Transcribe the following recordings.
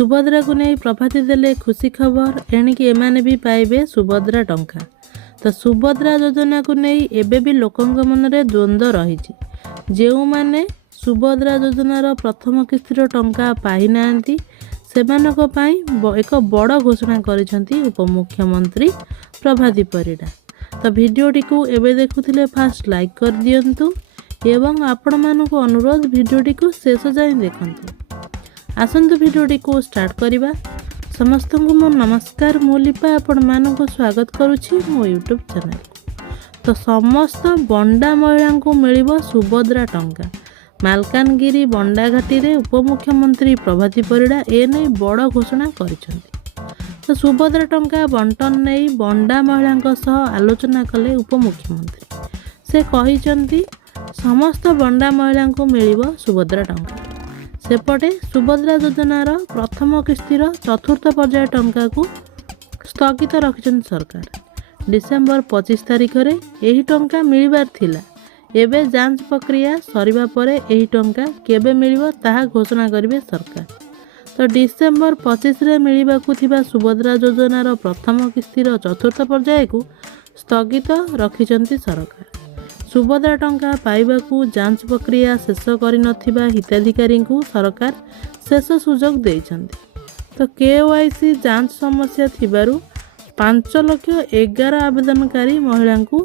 सुभद्रा को नहीं प्रभाती देले खुशी खबर एणिकी एमाने भी पाइबे सुभद्रा टंका। तो सुभद्रा योजना को नहीं एबे भी लोकंक मनरे द्वंद्व रही। जो माने सुभद्रा योजनार प्रथम किस्तिर टंका पाई नांती सेमानक पई एक बड़ घोषणा करिसेंती उपमुख्यमंत्री प्रभाती परिडा। तो वीडियोटी को एबे देखुथिले फास्ट लाइक कर दियंतु एवं आपण मानक अनुरोध वीडियोटी को शेष जाए देखंतु। आसंतु वीडियोटी को स्टार्ट करिबा। समस्त को मो नमस्कार, मो लिपा आपण मानक स्वागत करुछि मो यूट्यूब चैनल। तो समस्त बंडा महिला को मिलिबो सुभद्रा टंका। मालकानगिरी बंडाघाटी रे उपमुख्यमंत्री प्रभाती परिडा ए नै बड़ घोषणा करिसेंती। तो सुभद्रा टंका बंटन नहीं बंडा महिला सह आलोचना कले उपमुख्यमंत्री। से कहिसेंती समस्त बंडा महिला को मिलिबो सुभद्रा टंका। सेपटे सुभद्रा योजनार प्रथम किस्तिर चतुर्थ पर्याय टंका को स्थगित रखिछन सरकार। डिसेम्बर 25 तारिख रे एही टंका मिलिबार थिला। एबे जांच प्रक्रिया सरिबा परे एही टंका केबे मिलिबो ताहा घोषणा करिवे सरकार। तो डिसेम्बर 25 रे मिलिबाकु थिबा सुभद्रा योजनार प्रथम किस्तिर चतुर्थ पर्याय को स्थगित रखिछन्ती सरकार। सुभद्रा टंका पाइबाकू जांच प्रक्रिया शेष करिनथिबा हिताधिकारी को सरकार शेष सुजोग देइछन्ती। तो केवाईसी जांच समस्या थिबारु 5,11,000 आवेदनकारी महिला को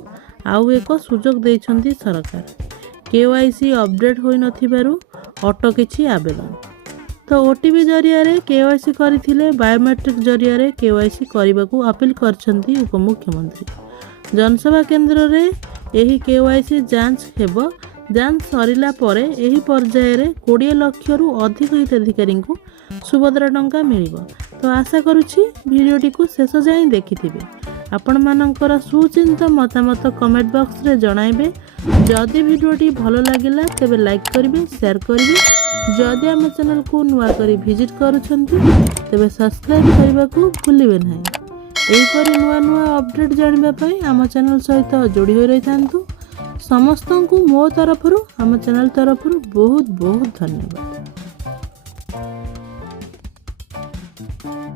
आउ एक सुजोग देइछन्ती सरकार। केवाईसी अपडेट होई नथिबारु अटकिछि आवेदन। तो ओटीपी जरिया रे केवाईसी करिथिले बायोमेट्रिक जरिया रे केवाईसी करिबाकू अपील करछन्ती उपमुख्यमंत्री। जनसेवा केंद्र रे एही केवाईसी जांच हेबो। जांच सरिला परे एही पर्याय रे 20 लाख रु अधिक हिताधिकारी को सुभद्रा टंका मिलिबो। तो आशा करूछि वीडियोटी को शेष जाए देखिथिबे। आपण मानकर सुचिंत मतामत कमेंट बॉक्स रे जणाइबे। जदि वीडियोटी भलो लागिला तेबे लाइक करिवे, शेयर करिवे। जदि हम चैनल को नुआ करी विजिट करूछंती तेबे सब्सक्राइब करबा को भूलिबे नाही। एहीपरि नुआ नुआ अपडेट जानिबा पई आम चैनल सहित जोड़ी होई रहिथांतु। समस्त को मो तरफरु आम चैनल तरफरु बहुत बहुत धन्यवाद।